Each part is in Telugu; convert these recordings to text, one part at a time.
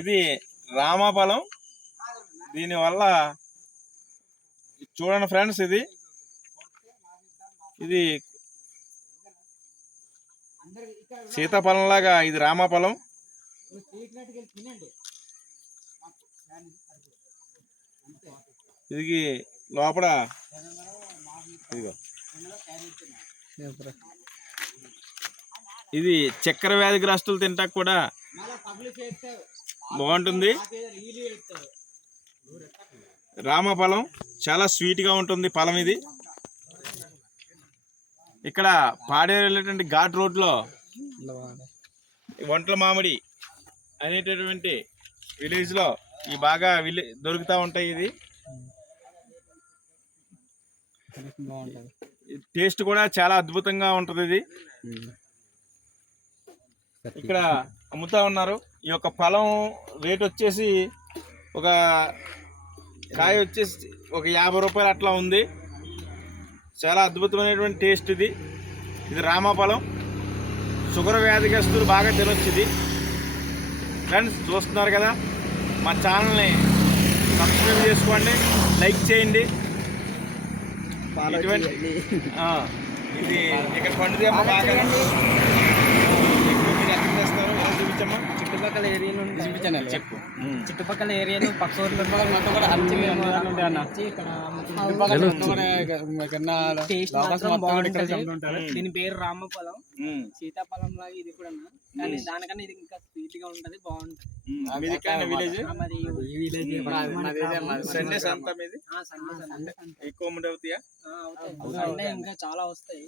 ఇది రామఫలం. దీనివల్ల చూడండి ఫ్రెండ్స్, ఇది సీతాఫలం లాగా ఇది రామఫలం. ఇది లోపల ఇదిగో ఇది చక్కెర వ్యాధిగ్రస్తులు తింటాక కూడా బాగుంటుంది. రామఫలం చాలా స్వీట్గా ఉంటుంది ఫలం ఇది. ఇక్కడ పాడేరు వెళ్ళేటువంటి ఘాట్ రోడ్లో వంటల మామిడి అనేటటువంటి విలేజ్లో ఈ బాగా దొరుకుతూ ఉంటాయి. ఇది టేస్ట్ కూడా చాలా అద్భుతంగా ఉంటుంది. ఇది ఇక్కడ అమ్ముతా ఉన్నారు. ఈ యొక్క ఫలం రేట్ వచ్చేసి ఒక కాయ వచ్చేసి ఒక 50 రూపాయలు అట్లా ఉంది. చాలా అద్భుతమైనటువంటి టేస్ట్ ఇది. ఇది రామఫలం. షుగర్ వ్యాధిగ్రస్తులు బాగా తినొచ్చు ఇది. ఫ్రెండ్స్ చూస్తున్నారు కదా, మా ఛానల్ని సబ్స్క్రైబ్ చేసుకోండి, లైక్ చేయండి. ఇది ఇక్కడ పండుగ బాగా చూపించమ్మా. చుట్టుపక్కల ఏరియా నుండి చూపించాను. చెప్పు. చుట్టుపక్కల ఏరియాను పక్క ఊర్లో కూడా దీని పేరు రామఫలం. సీతాఫలం లాగా ఇది కూడా, కానీ దానికన్నా ఇది ఇంకా స్వీట్ గా ఉంటది, బాగుంటది. సండే ఇంకా చాలా వస్తాయి.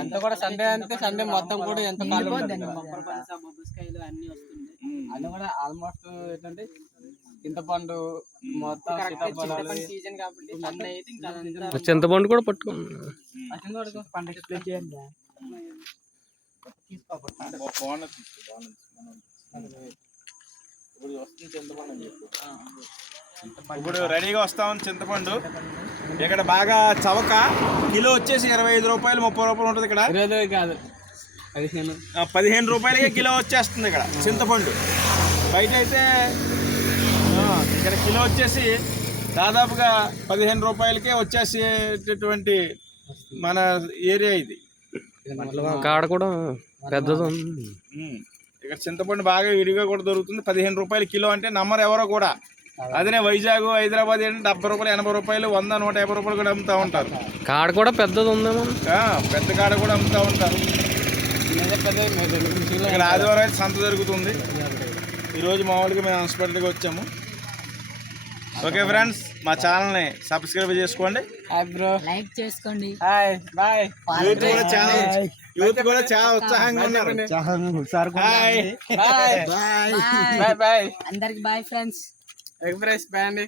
ఎంత కూడా సండే అంటే సండే మొత్తం కూడా ఎంత బొబ్బస్కాయలు అన్ని వస్తుంది. అది కూడా ఆల్మోస్ట్ ఏంటంటే చింతపండు మొత్తం సీజన్ కాబట్టి సండే అయితే ఇంకా చింతపండు కూడా పట్టుకోండి. ఇప్పుడు రెడీగా వస్తా ఉంది చింతపండు. ఇక్కడ బాగా చవక కిలో వచ్చేసి 25 రూపాయలు 30 రూపాయలు ఉంటుంది. ఇక్కడ 15 రూపాయలకే కిలో వచ్చేస్తుంది ఇక్కడ చింతపండు. బయట అయితే ఇక్కడ కిలో వచ్చేసి దాదాపుగా 15 రూపాయలకే వచ్చేసేటటువంటి మన ఏరియా ఇది. కాడ కూడా పెద్దది. ఇక్కడ చింతపండు బాగా విడిగా కూడా దొరుకుతుంది. 15 రూపాయలు కిలో అంటే నమ్మరు ఎవరో కూడా. అదే వైజాగ్, హైదరాబాద్ ఏంటంటే 70 రూపాయలు, 80 రూపాయలు, 100, 150 రూపాయలు కూడా అమ్ముతూ ఉంటారు. కాడ కూడా పెద్దది ఉందేమో. పెద్ద కాడ కూడా అమ్ముతూ ఉంటారు. ఇక్కడ ఆదివారం అయితే సంత జరుగుతుంది. ఈరోజు మామూలుగా మేము హాస్పిటల్కి వచ్చాము. ఓకే ఫ్రెండ్స్, మా ఛానల్ని సబ్స్క్రైబ్ చేసుకోండి, లైక్ చేసుకోండి. యూత్ కూడా చాలా ఉత్సాహంగా ఉన్నారు. అందరికి బాయ్ ఫ్రెండ్స్. ఎగ్ ఫ్రెష్ బాయ్ అండి.